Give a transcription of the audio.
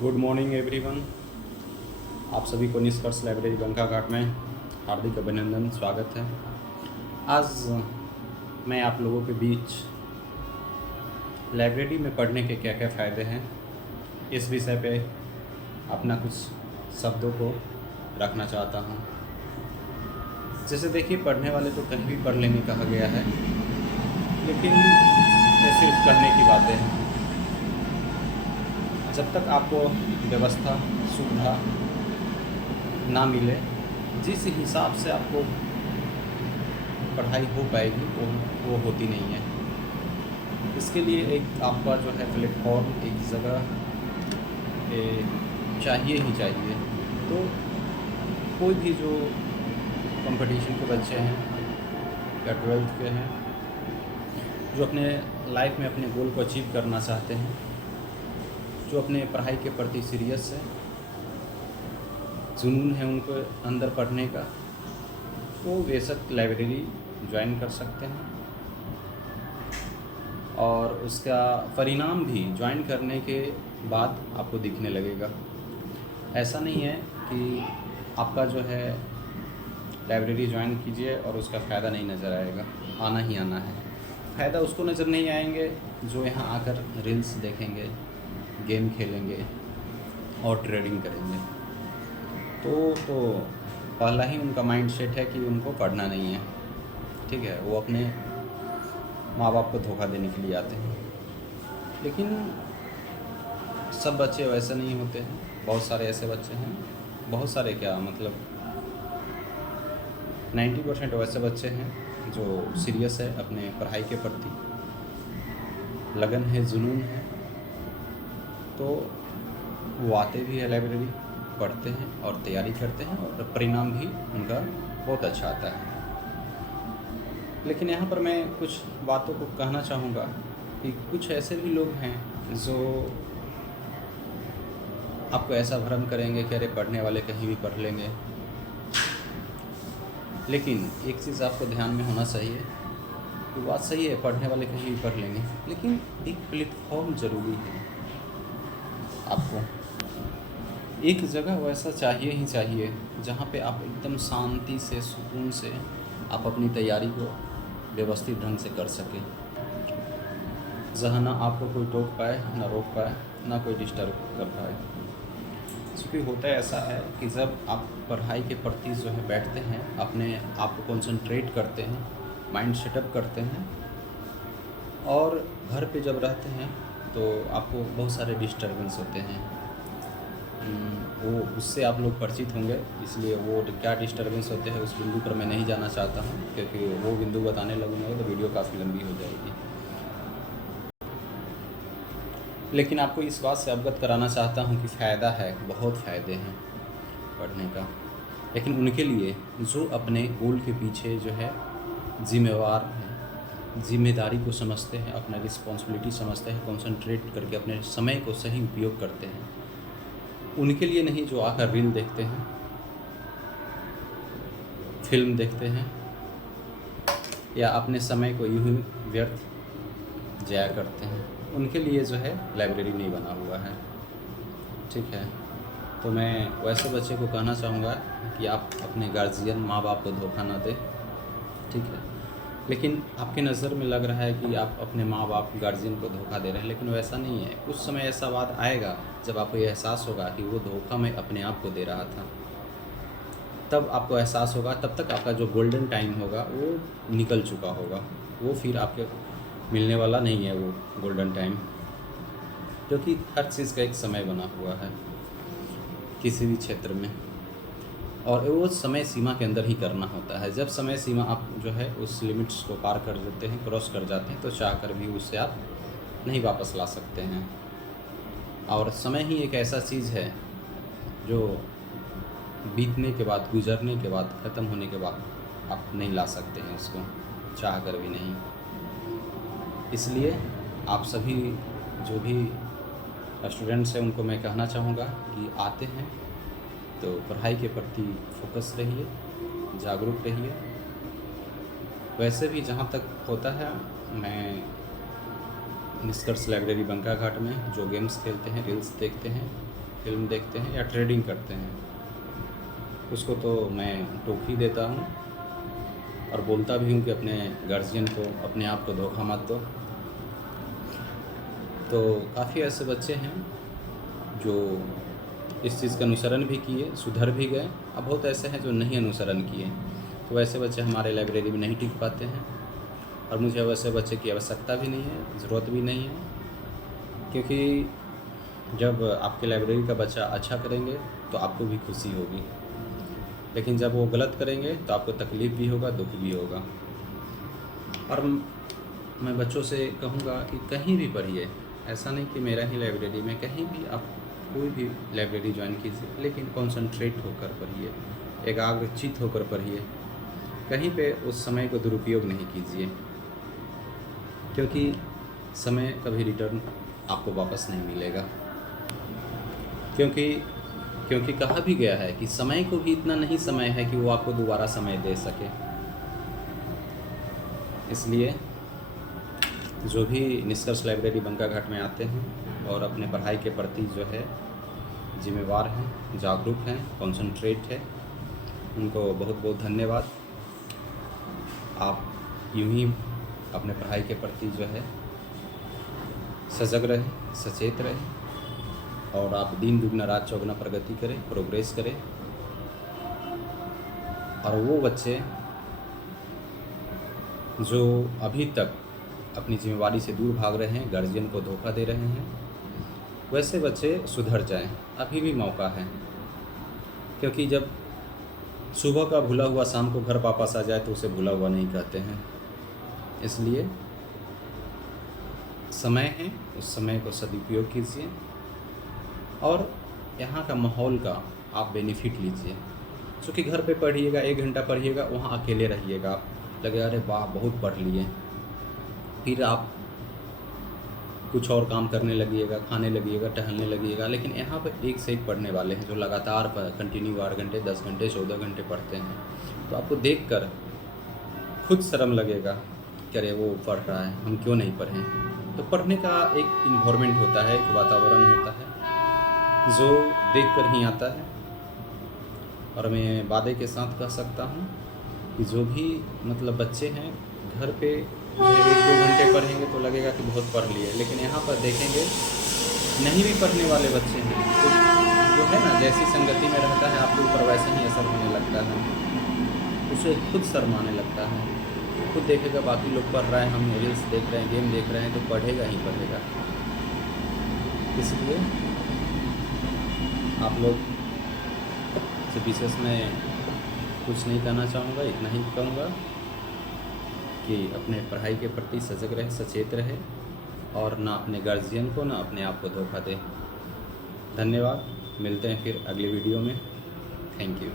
Good morning everyone. आप सभी को निष्कर्ष लाइब्रेरी बंका घाट में हार्दिक अभिनंदन, स्वागत है। आज मैं आप लोगों के बीच लाइब्रेरी में पढ़ने के क्या क्या फ़ायदे हैं इस विषय पे अपना कुछ शब्दों को रखना चाहता हूँ। जैसे देखिए, पढ़ने वाले तो कहीं भी पढ़ लेंगे कहा गया है, लेकिन ये सिर्फ करने की बातें हैं। जब तक आपको व्यवस्था सुविधा ना मिले, जिस हिसाब से आपको पढ़ाई हो पाएगी वो होती नहीं है। इसके लिए एक आपका जो है प्लेटफॉर्म, एक जगह चाहिए ही चाहिए। तो कोई भी जो कंपटीशन के बच्चे हैं या 12th के हैं, जो अपने लाइफ में अपने गोल को अचीव करना चाहते हैं, जो अपने पढ़ाई के प्रति सीरियस है, जुनून है उनको अंदर पढ़ने का, वो बेशक लाइब्रेरी ज्वाइन कर सकते हैं। और उसका परिणाम भी ज्वाइन करने के बाद आपको दिखने लगेगा। ऐसा नहीं है कि आपका जो है लाइब्रेरी ज्वाइन कीजिए और उसका फ़ायदा नहीं नज़र आएगा, आना ही आना है। फ़ायदा उसको नज़र नहीं आएंगे जो यहाँ आकर रील्स देखेंगे, गेम खेलेंगे और ट्रेडिंग करेंगे। तो पहला ही उनका माइंड सेट है कि उनको पढ़ना नहीं है, ठीक है। वो अपने माँ बाप को धोखा देने के लिए आते हैं। लेकिन सब बच्चे वैसे नहीं होते हैं। बहुत सारे ऐसे बच्चे हैं, बहुत सारे क्या मतलब 90% वैसे बच्चे हैं जो सीरियस है अपने पढ़ाई के प्रति, लगन है, जुनून है। तो वो आते भी है लाइब्रेरी, पढ़ते हैं और तैयारी करते हैं और परिणाम भी उनका बहुत अच्छा आता है। लेकिन यहाँ पर मैं कुछ बातों को कहना चाहूँगा कि कुछ ऐसे भी लोग हैं जो आपको ऐसा भ्रम करेंगे कि अरे पढ़ने वाले कहीं भी पढ़ लेंगे। लेकिन एक चीज़ आपको ध्यान में होना चाहिए कि बात सही है, पढ़ने वाले कहीं भी पढ़ लेंगे, लेकिन एक प्लेटफॉर्म ज़रूरी है। आपको एक जगह वैसा चाहिए ही चाहिए जहाँ पे आप एकदम शांति से, सुकून से आप अपनी तैयारी को व्यवस्थित ढंग से कर सकें, जहाँ ना आपको कोई टोक पाए, ना रोक पाए, ना कोई डिस्टर्ब कर पाए। क्योंकि होता ऐसा है कि जब आप पढ़ाई के प्रति जो है बैठते हैं, अपने आप को कंसंट्रेट करते हैं, माइंड सेटअप करते हैं, और घर पे जब रहते हैं तो आपको बहुत सारे डिस्टर्बेंस होते हैं। वो उससे आप लोग परिचित होंगे, इसलिए वो क्या डिस्टर्बेंस होते हैं उस बिंदु पर मैं नहीं जाना चाहता हूँ, क्योंकि वो बिंदु बताने लगूँगा तो वीडियो काफ़ी लंबी हो जाएगी। लेकिन आपको इस बात से अवगत कराना चाहता हूँ कि फ़ायदा है, बहुत फ़ायदे हैं पढ़ने का। लेकिन उनके लिए जो अपने गोल के पीछे जो है जिम्मेवार हैं, जिम्मेदारी को समझते हैं, अपना रिस्पॉन्सिबिलिटी समझते हैं, कॉन्सेंट्रेट करके अपने समय को सही उपयोग करते हैं, उनके लिए नहीं जो आकर रील देखते हैं, फिल्म देखते हैं या अपने समय को यूँ ही व्यर्थ जाया करते हैं, उनके लिए जो है लाइब्रेरी नहीं बना हुआ है, ठीक है। तो मैं वैसे बच्चे को कहना चाहूँगा कि आप अपने गार्जियन, माँ बाप को धोखा ना दें, ठीक है। लेकिन आपके नज़र में लग रहा है कि आप अपने माँ बाप, गार्जियन को धोखा दे रहे हैं, लेकिन वैसा नहीं है। कुछ समय ऐसा बात आएगा जब आपको ये एहसास होगा कि वो धोखा मैं अपने आप को दे रहा था, तब आपको एहसास होगा। तब तक आपका जो गोल्डन टाइम होगा वो निकल चुका होगा, वो फिर आपके मिलने वाला नहीं है वो गोल्डन टाइम, क्योंकि हर चीज़ का एक समय बना हुआ है किसी भी क्षेत्र में, और वो समय सीमा के अंदर ही करना होता है। जब समय सीमा आप जो है उस लिमिट्स को पार कर देते हैं, क्रॉस कर जाते हैं, तो चाह कर भी उससे आप नहीं वापस ला सकते हैं। और समय ही एक ऐसा चीज़ है जो बीतने के बाद, गुजरने के बाद, ख़त्म होने के बाद आप नहीं ला सकते हैं उसको, चाह कर भी नहीं। इसलिए आप सभी जो भी स्टूडेंट्स हैं उनको मैं कहना चाहूँगा कि आते हैं तो पढ़ाई के प्रति फोकस रहिए, जागरूक रहिए। वैसे भी जहाँ तक होता है, मैं निष्कर्ष लाइब्रेरी बंका घाट में जो गेम्स खेलते हैं, रील्स देखते हैं, फिल्म देखते हैं या ट्रेडिंग करते हैं, उसको तो मैं टोक ही देता हूँ और बोलता भी हूँ कि अपने गार्जियन को, अपने आप को धोखा मत दो। तो काफ़ी ऐसे बच्चे हैं जो इस चीज़ का अनुसरण भी किए, सुधर भी गए। अब बहुत ऐसे हैं जो नहीं अनुसरण किए, तो वैसे बच्चे हमारे लाइब्रेरी में नहीं टिक पाते हैं और मुझे वैसे बच्चे की आवश्यकता भी नहीं है, ज़रूरत भी नहीं है। क्योंकि जब आपके लाइब्रेरी का बच्चा अच्छा करेंगे तो आपको भी खुशी होगी, लेकिन जब वो गलत करेंगे तो आपको तकलीफ़ भी होगा, दुख भी होगा। और मैं बच्चों से कहूँगा कि कहीं भी पढ़िए, ऐसा नहीं कि मेरा ही लाइब्रेरी में, कहीं भी आप कोई भी लाइब्रेरी ज्वाइन कीजिए, लेकिन कॉन्सनट्रेट होकर पढ़िए, एकाग्रचित होकर पढ़िए। कहीं पे उस समय को दुरुपयोग नहीं कीजिए, क्योंकि समय कभी रिटर्न आपको वापस नहीं मिलेगा। क्योंकि कहा भी गया है कि समय को भी इतना नहीं समय है कि वो आपको दोबारा समय दे सके। इसलिए जो भी निष्कर्ष लाइब्रेरी बंकाघाट में आते हैं और अपने पढ़ाई के प्रति जो है जिम्मेवार हैं, जागरूक हैं, कॉन्सनट्रेट है, उनको बहुत बहुत धन्यवाद। आप यूं ही अपने पढ़ाई के प्रति जो है सजग रहें, सचेत रहें और आप दिन दुगना रात चौगुना प्रगति करें, प्रोग्रेस करें। और वो बच्चे जो अभी तक अपनी जिम्मेवारी से दूर भाग रहे हैं, गार्जियन को धोखा दे रहे हैं, वैसे बच्चे सुधर जाएं, अभी भी मौका है। क्योंकि जब सुबह का भूला हुआ शाम को घर वापस आ जाए तो उसे भूला हुआ नहीं कहते हैं। इसलिए समय है, उस समय को सदुपयोग कीजिए और यहाँ का माहौल का आप बेनिफिट लीजिए। क्योंकि घर पे पढ़िएगा, 1 घंटा पढ़िएगा, वहाँ अकेले रहिएगा, आप लगे अरे वाह बहुत पढ़ लिए, फिर आप कुछ और काम करने लगिएगा, खाने लगिएगा, टहलने लगिएगा। लेकिन यहाँ पर एक से एक पढ़ने वाले हैं जो लगातार कंटिन्यू 8 घंटे, 10 घंटे, 14 घंटे पढ़ते हैं। तो आपको देखकर खुद शर्म लगेगा कि अरे वो पढ़ रहा है, हम क्यों नहीं पढ़ें। तो पढ़ने का एक इन्वायरमेंट होता है, एक वातावरण होता है जो देखकर ही आता है। और मैं वादे के साथ कह सकता हूँ कि जो भी मतलब बच्चे हैं घर पे 1-2 घंटे पढ़ेंगे तो लगेगा कि बहुत पढ़ लिए, लेकिन यहाँ पर देखेंगे नहीं भी पढ़ने वाले बच्चे हैं तो जो है ना, जैसी संगति में रहता है आपके ऊपर वैसे ही असर होने लगता है, उसे खुद शर्माने लगता है। खुद देखेगा बाकी लोग पढ़ रहे हैं, हम रील्स देख रहे हैं, गेम देख रहे हैं, तो पढ़ेगा ही पढ़ेगा। इसलिए आप लोग से विशेष मैं कुछ नहीं कहना चाहूँगा, इतना ही कहूँगा कि अपने पढ़ाई के प्रति सजग रहे, सचेत रहे और ना अपने गार्जियन को ना अपने आप को धोखा दे। धन्यवाद, मिलते हैं फिर अगली वीडियो में। Thank you.